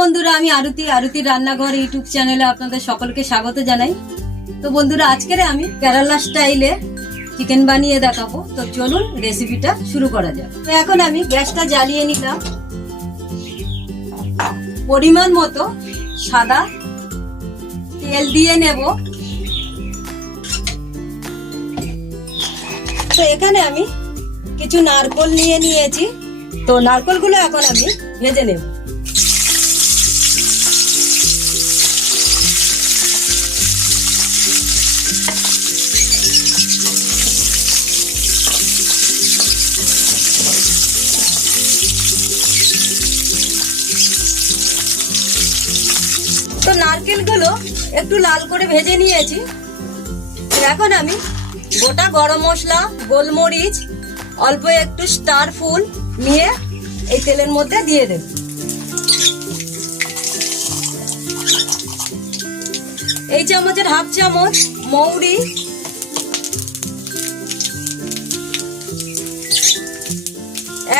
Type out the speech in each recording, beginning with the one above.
বন্ধুরা, আমি আরতি, আরতির রান্নাঘর ইউটিউব চ্যানেলে আপনাদের সকলকে স্বাগত জানাই। তো বন্ধুরা, আজকের আমি কেরালা স্টাইলে চিকেন বানিয়ে দেখাবো। তো চলুন রেসিপিটা শুরু করা যাক। তো এখন আমি গ্যাসটা জ্বালিয়ে নিলাম। পরিমাণ মতো সাদা তেল দিয়ে নেব। তো এখানে আমি কিছু নারকল নিয়ে নিয়েছি। তো নারকলগুলো এখন আমি ভেজে নেব। তো নারকেলগুলো একটু লাল করে ভেজে নিয়েছি। এখন আমি গোটা গরম মশলা, গোলমরিচ, অল্প একটু স্টার ফুল নিয়ে এই তেলের মধ্যে দিয়ে দেব। এই চামচের হাফ চামচ মৌরি।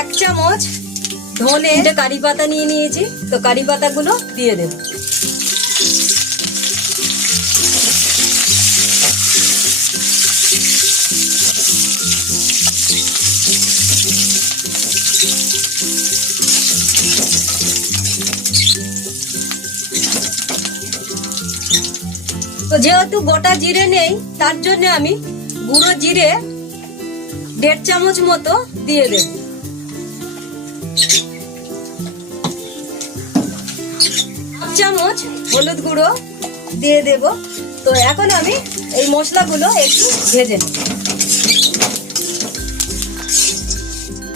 এক চামচ ধনে। কারি পাতা নিয়ে নিয়েছি, তো কারি পাতাগুলো দিয়ে দেব। যেহেতু গোটা জিরে নেই, তার জন্য আমি গুঁড়ো জিরে দেড় চামচ মতো দিয়ে দেব। চামচ হলুদ গুঁড়ো দিয়ে দেব। তো এখন আমি এই মশলাগুলো একটু ভেজে নেব।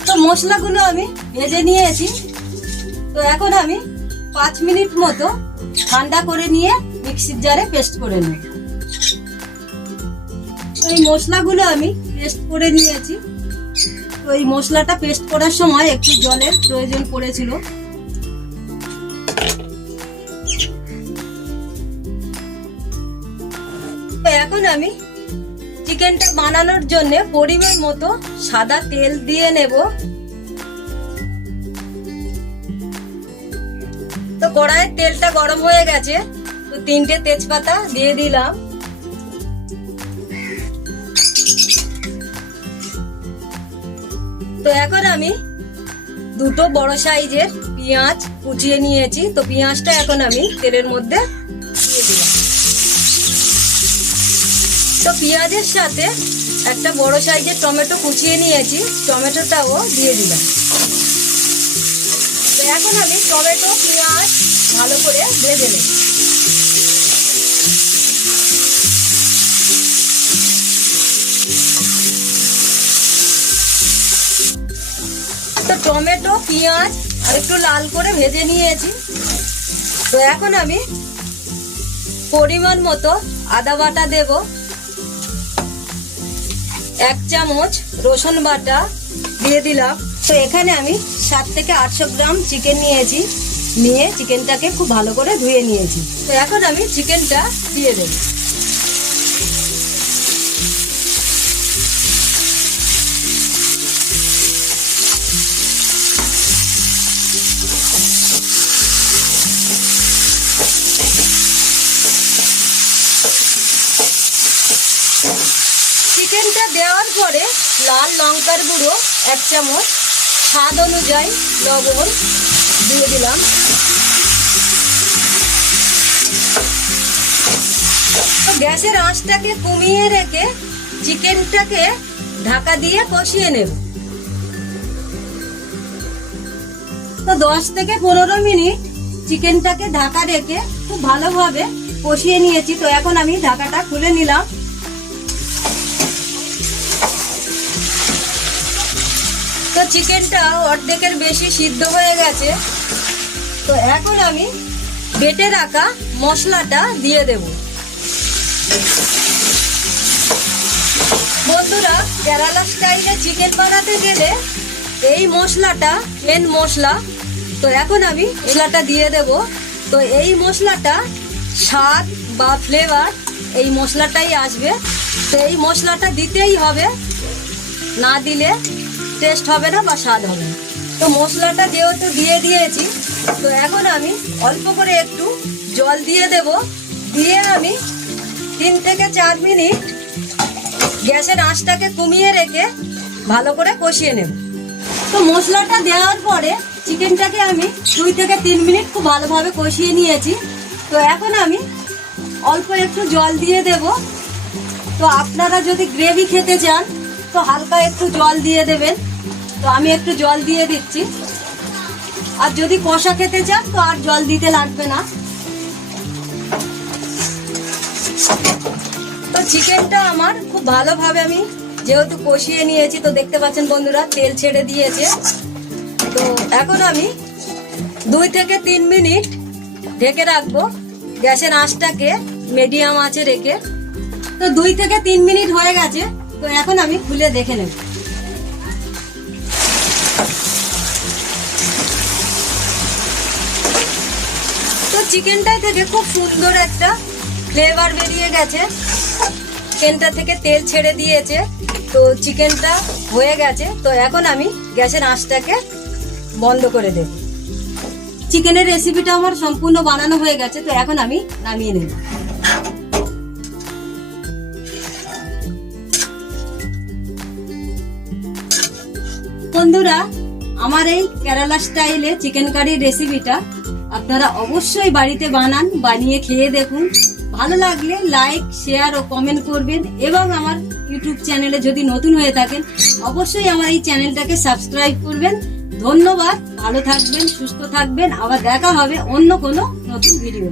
তো মশলাগুলো আমি ভেজে নিয়েছি। তো এখন আমি পাঁচ মিনিট মতো ঠান্ডা করে নিয়ে মিক্সির জারে পেস্ট করে নেব। এই মশলাগুলো আমি পেস্ট করে নিয়েছি। তো এই মশলাটা পেস্ট করার সময় একটু জলের প্রয়োজন পড়েছিল। এখন আমি চিকেনটা বানানোর জন্য পরিমাণ মতো সাদা তেল দিয়ে নেব। তো কড়াইয়ের তেলটা গরম হয়ে গেছে। তো তিনটে তেজপাতা দিয়ে দিলাম। তো এখন আমি দুটো বড় সাইজের পেঁয়াজ কুচিয়ে নিয়েছি। তো পেঁয়াজটা এখন আমি তেলের মধ্যে দিয়ে দিলাম। তো পেঁয়াজের সাথে একটা বড় সাইজের টমেটো কুচিয়ে নিয়েছি। টমেটোটাও দিয়ে দিলাম। তো এখন আমি টমেটো, পেঁয়াজ ভালো করে ভেজে নেব। তো টমেটো, পেঁয়াজ আর একটু লাল করে ভেজে নিয়েছি। তো এখন আমি পরিমাণ মতো আদা বাটা দেব। এক চামচ রসুন বাটা দিয়ে দিলাম। তো এখানে আমি সাত থেকে আটশো গ্রাম চিকেন নিয়েছি। নিয়ে চিকেনটাকে খুব ভালো করে ধুয়ে নিয়েছি। তো এখন আমি চিকেনটা দিয়ে দেব। চিকেনটা দেওয়ার পরে লাল লঙ্কার গুঁড়ো এক চামচ। স্বাদ অনুযায়ী লবণ দিয়ে দিলাম। গ্যাসের আঁচটাকে কমিয়ে রেখে চিকেনটাকে ঢাকা দিয়ে কষিয়ে নেব। তো দশ থেকে পনেরো মিনিট চিকেনটাকে ঢাকা রেখে খুব ভালোভাবে কষিয়ে নিয়েছি। তো এখন আমি ঢাকাটা খুলে নিলাম। চিকেনটা অর্ধেকের বেশি সিদ্ধ হয়ে গেছে। তো এখন আমি বেটে রাখা মশলাটা দিয়ে দেব। বন্ধুরা, কেরালা স্টাইলে চিকেন বানাতে গেলে এই মশলাটা মেন মশলা। তো এখন আমি মশলাটা দিয়ে দেব। তো এই মশলাটা স্বাদ বা ফ্লেভার এই মশলাটাই আসবে। তো এই মশলাটা দিতেই হবে। না দিলে টেস্ট হবে না বা স্বাদ হবে না। তো মশলাটা যেহেতু দিয়ে দিয়েছি, তো এখন আমি অল্প করে একটু জল দিয়ে দেব। দিয়ে আমি তিন থেকে চার মিনিট গ্যাসের আঁচটাকে কমিয়ে রেখে ভালো করে কষিয়ে নেব। তো মশলাটা দেওয়ার পরে চিকেনটাকে আমি দুই থেকে তিন মিনিট খুব ভালোভাবে কষিয়ে নিয়েছি। তো এখন আমি অল্প একটু জল দিয়ে দেব। তো আপনারা যদি গ্রেভি খেতে চান, তো হালকা একটু জল দিয়ে দেবেন। তো আমি একটু জল দিয়ে দিচ্ছি। আর যদি কষা খেতে চান, তো আর জল দিতে লাগবে না। তো চিকেনটা আমার খুব ভালোভাবে আমি যেহেতু কষিয়ে নিয়েছি, তো দেখতে পাচ্ছেন বন্ধুরা, তেল ছেড়ে দিয়েছে। তো এখন আমি দুই থেকে তিন মিনিট ঢেকে রাখব গ্যাসের আঁচটাকে, মিডিয়াম আঁচে রেখে। তো দুই থেকে তিন মিনিট হয়ে গেছে, তো এখন আমি খুলে দেখে নেব। তো চিকেনটা থেকে খুব সুন্দর একটা ফ্লেভার বেরিয়ে গেছে। চিকেনটা থেকে তেল ছেড়ে দিয়েছে, তো চিকেনটা হয়ে গেছে। তো এখন আমি গ্যাসের আঁচটাকে বন্ধ করে দেব। চিকেনের রেসিপিটা আমার সম্পূর্ণ বানানো হয়ে গেছে, তো এখন আমি নামিয়ে নেব। বন্ধুরা, আমার এই কেরালা স্টাইলে চিকেন কারির রেসিপিটা আপনারা অবশ্যই বাড়িতে বানান, বানিয়ে খেয়ে দেখুন। ভালো লাগলে লাইক শেয়ার ও কমেন্ট করবেন এবং আমার ইউটিউব চ্যানেলে যদি নতুন হয়ে থাকেন, অবশ্যই আমার এই চ্যানেলটাকে সাবস্ক্রাইব করবেন। ধন্যবাদ, ভালো থাকবেন, সুস্থ থাকবেন। আবার দেখা হবে অন্য কোনো নতুন ভিডিও